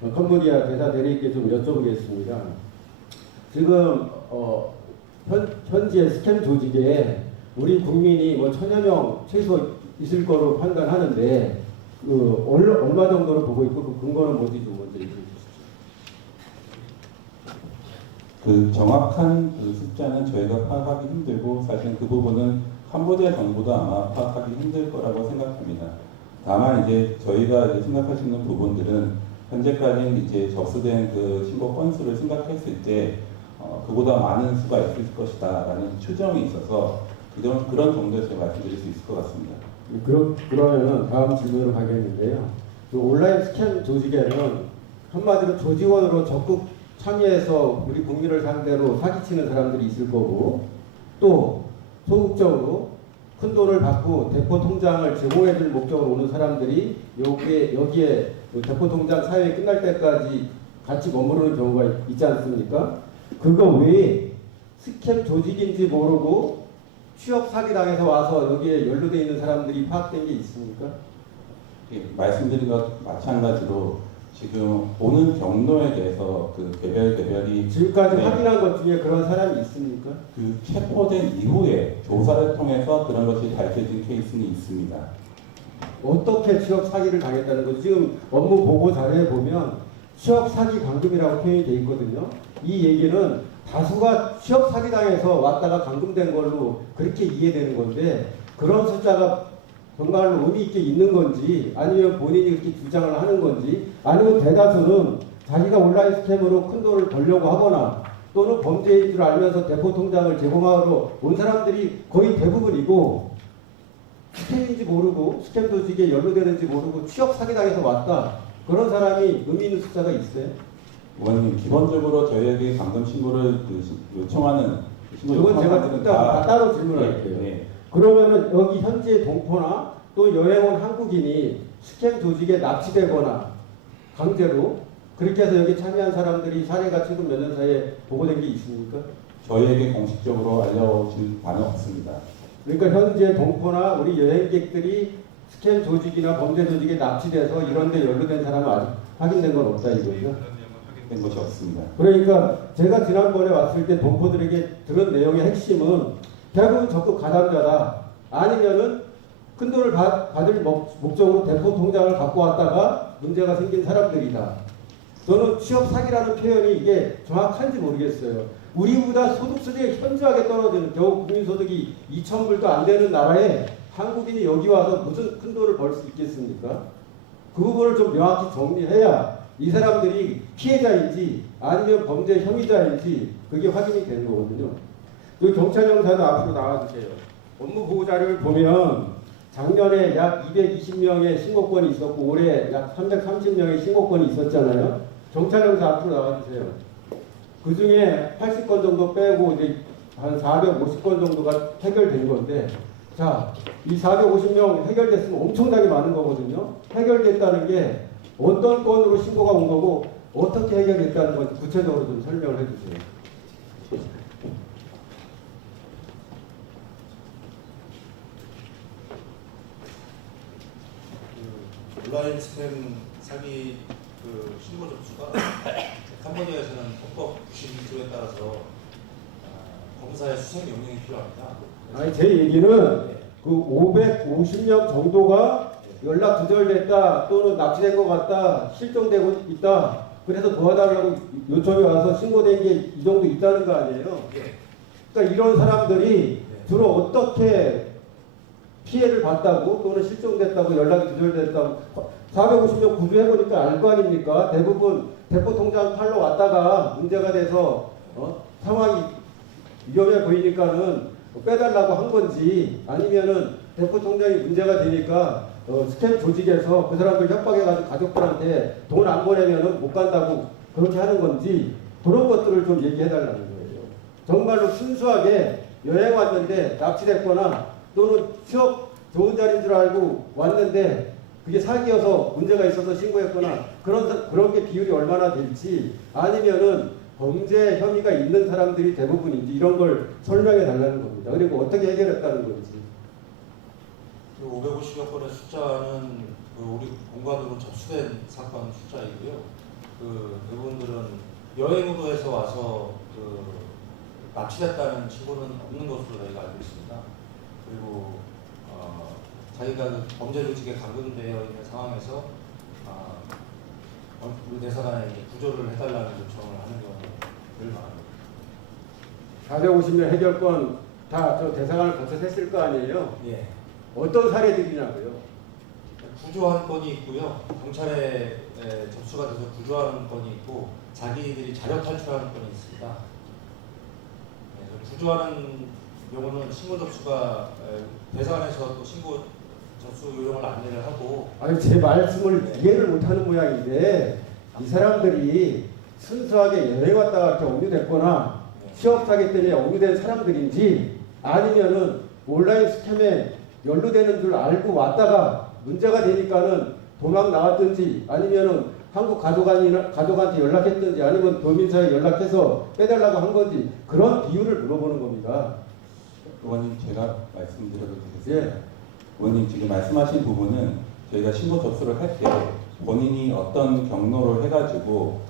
캄보디아 대사 대리께 좀 여쭤보겠습니다. 지금 현재 스캠 조직에 우리 국민이 뭐 1000여 명 최소 있을 거로 판단하는데 얼마 정도로 보고 있고 그 근거는 뭔지 좀 먼저 얘기해 주시죠. 그 정확한 그 숫자는 저희가 파악하기 힘들고 사실 그 부분은 캄보디아 정부도 아마 파악하기 힘들 거라고 생각합니다. 다만 이제 저희가 이제 생각하시는 부분들은 현재까지 이제 접수된 그 신고 건수를 생각했을 때 그보다 많은 수가 있을 것이다라는 추정이 있어서 그런 정도에서 말씀드릴 수 있을 것 같습니다. 그러면은 다음 질문으로 가겠는데요. 그 온라인 스캠 조직에는 한마디로 조직원으로 적극 참여해서 우리 국민을 상대로 사기치는 사람들이 있을 거고, 또 소극적으로 큰 돈을 받고 대포 통장을 제공해줄 목적으로 오는 사람들이 여기에 대포 통장 사용이 끝날 때까지 같이 머무르는 경우가 있지 않습니까? 그거 외에 스캠 조직인지 모르고 취업 사기당해서 와서 여기에 연루되어 있는 사람들이 파악된 게 있습니까? 예, 말씀드린 것 마찬가지로 지금 오는 경로에 대해서 그 개별이 지금까지 확인한 것 중에 그런 사람이 있습니까? 그 체포된 이후에 조사를 통해서 그런 것이 밝혀진 케이스는 있습니다. 어떻게 취업 사기를 당했다는 거죠? 지금 업무 보고 자료에 보면 취업 사기 감금이라고 표현이 되어 있거든요. 이 얘기는 다수가 취업 사기 당해서 왔다가 감금된 걸로 그렇게 이해되는 건데, 그런 숫자가 정말로 의미 있게 있는 건지, 아니면 본인이 그렇게 주장을 하는 건지, 아니면 대다수는 자기가 온라인 스캠으로 큰 돈을 벌려고 하거나 또는 범죄인 줄 알면서 대포 통장을 제공하러 온 사람들이 거의 대부분이고, 스캠인지 모르고 스캠 조직에 연루되는지 모르고 취업 사기당해서 왔다, 그런 사람이 의미 있는 숫자가 있어요? 의원님, 기본적으로 저희에게 감금 신고를 요청하는 신고 그건 제가 요청자들은 이따 따로 질문할게요. 네. 그러면은 여기 현재 동포나 또 여행 온 한국인이 스캠 조직에 납치되거나 강제로 그렇게 해서 여기 참여한 사람들이 사례가 최근 몇 년 사이에 보고된 게 있습니까? 저희에게 공식적으로 알려진 바는 없습니다. 그러니까 현재 동포나 우리 여행객들이 스캠 조직이나 범죄 조직에 납치돼서 이런 데 연루된 사람은 아직 확인된 건 없다 이거죠? 된 것이 없습니다. 그러니까 제가 지난번에 왔을 때 동포들에게 들은 내용의 핵심은 대부분 적극 가담자다, 아니면은 큰 돈을 받을 목적으로 대포 통장을 갖고 왔다가 문제가 생긴 사람들이다. 저는 취업 사기라는 표현이 이게 정확한지 모르겠어요. 우리보다 소득 수준이 현저하게 떨어지는, 겨우 국민소득이 2,000불도 안 되는 나라에 한국인이 여기 와서 무슨 큰 돈을 벌 수 있겠습니까? 그 부분을 좀 명확히 정리해야 이 사람들이 피해자인지 아니면 범죄 혐의자인지 그게 확인이 되는 거거든요. 여기 경찰청사도 앞으로 나와주세요. 업무 보고 자료를 보면 작년에 약 220명의 신고건이 있었고 올해 약 330명의 신고건이 있었잖아요. 경찰청사 앞으로 나와주세요. 그 중에 80건 정도 빼고 이제 한 450건 정도가 해결된 건데, 자, 이 450명 해결됐으면 엄청나게 많은 거거든요. 해결됐다는 게 어떤 건으로 신고가 온 거고 어떻게 해결됐다는 건 구체적으로 좀 설명을 해주세요. 온라인 스팸 사기 그 신고 접수가 캄보디아에서는 헌법 92조에 따라서 검사의 수색 명령이 필요합니다. 아니, 제 얘기는 그 550명 정도가 연락 두절됐다 또는 납치된 것 같다, 실종되고 있다, 그래서 도와달라고 요청이 와서 신고된 게 이 정도 있다는 거 아니에요? 그러니까 이런 사람들이 주로 어떻게 피해를 봤다고 또는 실종됐다고 연락이 두절됐다고 450명 구조해보니까 알 거 아닙니까? 대부분 대포 통장 팔러 왔다가 문제가 돼서 상황이 위험해 보이니까는 빼달라고 한 건지, 아니면은 대포 통장이 문제가 되니까 스캠 조직에서 그 사람들 협박해가지고 가족들한테 돈 안 보내면은 못 간다고 그렇게 하는 건지, 그런 것들을 좀 얘기해달라는 거예요. 정말로 순수하게 여행 왔는데 납치됐거나 또는 취업 좋은 자리인 줄 알고 왔는데 그게 사기여서 문제가 있어서 신고했거나 그런 게 비율이 얼마나 될지, 아니면은 범죄 혐의가 있는 사람들이 대부분인지, 이런 걸 설명해 달라는 겁니다. 그리고 어떻게 해결했다는 건지. 550여 건의 숫자는 우리 본관으로 접수된 사건 숫자이고요. 그 그분들은 여행으로 해서 와서 그 납치됐다는 신고는 없는 것으로 저희가 알고 있습니다. 그리고 자기가 그 범죄 조직에 감금되어 있는 상황에서 우리 대사관에 이제 구조를 해달라는 요청을 하는 경우를 말합니다. 450년 해결권 다 저 대사관을 거쳐했을 거 아니에요? 예. 어떤 사례들이냐고요? 구조한 건이 있고요. 경찰에 접수가 돼서 구조하는 건이 있고 자기들이 자력 탈출하는 건이 있습니다. 구조하는 경우는 신고 접수가 대사관에서 또 신고 접수 요령을 안내를 하고 아니 제 말씀을 이해를 못하는 모양인데 이 사람들이 순수하게 여행 왔다가 이렇게 억류됐거나 취업 사기 때문에 억류된 사람들인지 아니면은 온라인 스캠에 연루되는 줄 알고 왔다가 문제가 되니까는 도망 나왔든지 아니면은 한국 가족한테 연락했든지 아니면 도민사에 연락해서 빼달라고 한 건지 그런 비율을 물어보는 겁니다. 의원님 제가 말씀드려도 되겠습니까? 예. 의원님 지금 말씀하신 부분은 저희가 신고 접수를 할 때 본인이 어떤 경로를 해가지고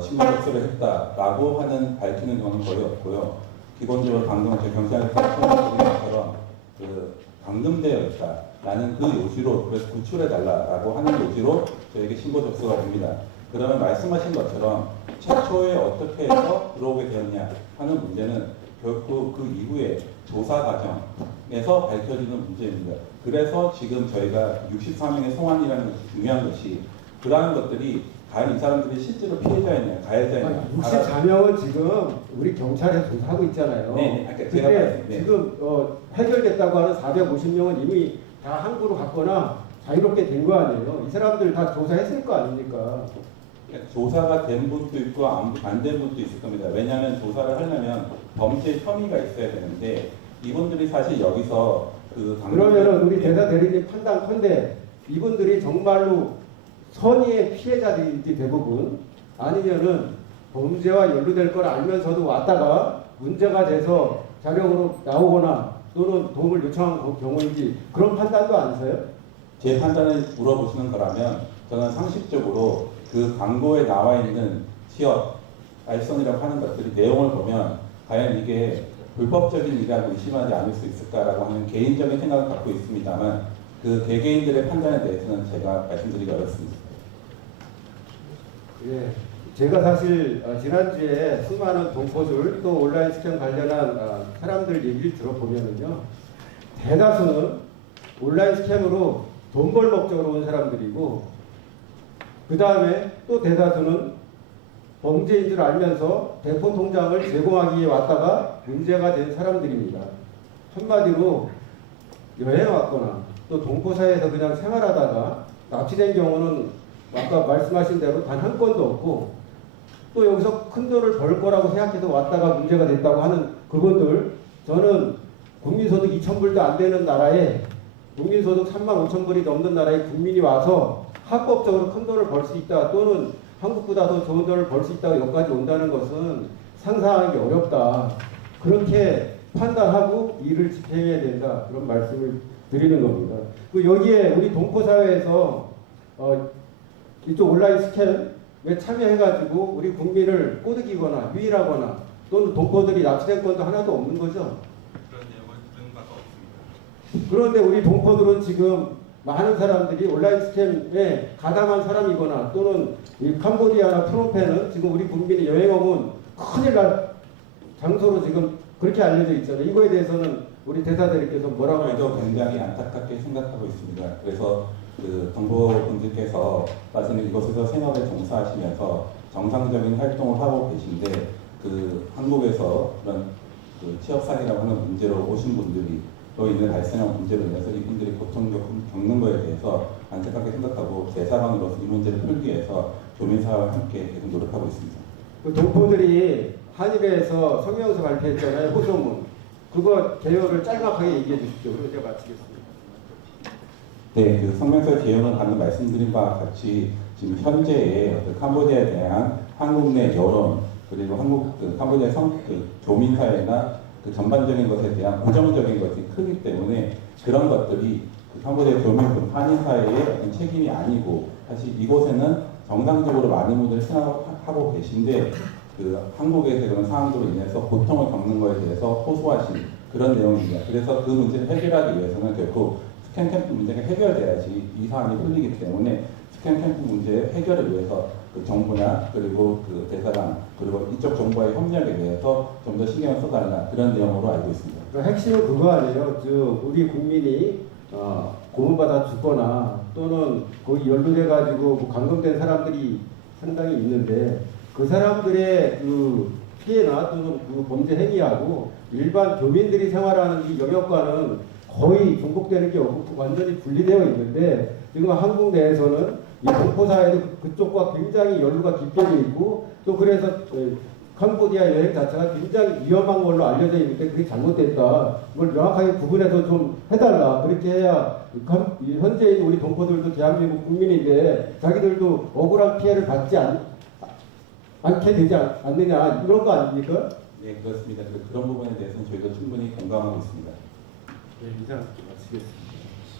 신고 접수를 했다라고 하는 밝히는 경우는 거의 없고요. 기본적으로 방금 제 경찰에서 말씀드린 것처럼 그 감금되어 있다라는 그 요지로 그래서 구출해달라라고 하는 요지로 저에게 신고 접수가 됩니다. 그러면 말씀하신 것처럼 최초에 어떻게 해서 들어오게 되었냐 하는 문제는 결국 그 이후에 조사 과정에서 밝혀지는 문제입니다. 그래서 지금 저희가 64명의 송환이라는 것이 중요한 것이 그러한 것들이 과연 이 사람들이 실제로 피해자이냐 가해자이냐 64명은 지금 우리 경찰에서 조사하고 있잖아요. 네, 아까 제가 근데 말씀, 네. 지금 해결됐다고 하는 450명은 이미 다 항구로 갔거나 자유롭게 된 거 아니에요. 이 사람들 다 조사했을 거 아닙니까? 조사가 된 분도 있고 안 된 분도 있을 겁니다. 왜냐하면 조사를 하려면 범죄 혐의가 있어야 되는데 이분들이 사실 여기서 그러면은 우리 대사 대리님 판단컨대 이분들이 정말로 선의의 피해자들인지 대부분 아니면은 범죄와 연루될 걸 알면서도 왔다가 문제가 돼서 자력으로 나오거나 또는 도움을 요청한 경우인지 그런 판단도 안 서요? 제 판단을 물어보시는 거라면 저는 상식적으로 그 광고에 나와 있는 취업, 알선이라고 하는 것들이 내용을 보면 과연 이게 불법적인 일이라고 의심하지 않을 수 있을까라고 하는 개인적인 생각을 갖고 있습니다만 그 개개인들의 판단에 대해서는 제가 말씀드리기 어렵습니다. 예, 제가 사실 지난주에 수많은 동포들 또 온라인 스캠 관련한 사람들 얘기를 들어보면은요 대다수는 온라인 스캠으로 돈 벌 목적으로 온 사람들이고 그 다음에 또 대다수는 범죄인 줄 알면서 대포 통장을 제공하기 위해 왔다가 문제가 된 사람들입니다. 한마디로 여행 왔거나 또 동포사회에서 그냥 생활하다가 납치된 경우는 아까 말씀하신 대로 단 한 건도 없고 또 여기서 큰 돈을 벌 거라고 생각해서 왔다가 문제가 됐다고 하는 그분들 저는 국민소득 2,000불도 안 되는 나라에 국민소득 35,000불이 넘는 나라에 국민이 와서 합법적으로 큰 돈을 벌 수 있다 또는 한국보다 더 좋은 돈을 벌 수 있다고 여기까지 온다는 것은 상상하기 어렵다. 그렇게 판단하고 일을 집행해야 된다. 그런 말씀을 드리는 겁니다. 그 여기에 우리 동포사회에서 이쪽 온라인 스캠에 참여해가지고 우리 국민을 꼬드기거나 유일하거나 또는 동포들이 납치된 건도 하나도 없는 거죠. 그런 내용은 들은 바가 없습니다. 그런데 우리 동포들은 지금 많은 사람들이 온라인 스캠에 가담한 사람이거나 또는 이 캄보디아나 프놈펜은 지금 우리 국민이 여행 오면 큰일 날 장소로 지금 그렇게 알려져 있잖아요. 이거에 대해서는 우리 대사들께서 뭐라고 저희도 굉장히 안타깝게 생각하고 있습니다. 그래서 그 정보분들께서 말씀은 이곳에서 생업에 종사하시면서 정상적인 활동을 하고 계신데 그 한국에서 그런 그 취업사기라고 하는 문제로 오신 분들이 또 있는 발생한 문제로 인해서 이분들이 고통 겪는 것에 대해서 안타깝게 생각하고 대사관으로서 이 문제를 풀기 위해서 교민사와 함께 계속 노력하고 있습니다. 그 동포들이 한일회에서 성명서 발표했잖아요. 호소문. 그거 개요를 짤막하게 얘기해 주십시오. 그리고 제가 마치겠습니다. 네, 그 성명서 개요는 방금 말씀드린 바와 같이 지금 현재의 그 캄보디아에 대한 한국 내 여론 그리고 캄보디아 교민사회나 그 전반적인 것에 대한 부정적인 것이 크기 때문에 그런 것들이 그 캄보디아 교민군 한인 사회의 어떤 책임이 아니고 사실 이곳에는 정상적으로 많은 분들이 생각하고 계신데 그 한국에서 그런 상황으로 인해서 고통을 겪는 것에 대해서 호소하신 그런 내용입니다. 그래서 그 문제를 해결하기 위해서는 결국 스캔 캠프 문제가 해결돼야지 이 사안이 풀리기 때문에 스캔 캠프 문제의 해결을 위해서 그 정부나 그리고 그 대사관 그리고 이쪽 정부와의 협력에 대해서 좀 더 신경을 써달라 그런 내용으로 알고 있습니다. 그러니까 핵심은 그거 아니에요. 우리 국민이 고문받아 죽거나 또는 거기 연루돼 가지고 뭐 감금된 사람들이 상당히 있는데 그 사람들의 그 피해나 또는 그 범죄 행위하고 일반 교민들이 생활하는 이 영역과는 거의 중복되는 게 없고 완전히 분리되어 있는데 지금 한국 내에서는 이 동포사회도 그쪽과 굉장히 연루가 깊게 있고 또 그래서 캄보디아 여행 자체가 굉장히 위험한 걸로 알려져 있는데 그게 잘못됐다. 그걸 명확하게 구분해서 좀 해달라. 그렇게 해야 현재인 우리 동포들도 대한민국 국민인데 자기들도 억울한 피해를 받지 않게 되지 않느냐 이런 거 아닙니까? 네, 그렇습니다. 그런 부분에 대해서는 저희도 충분히 공감하고 있습니다. 네, 이상 마치겠습니다.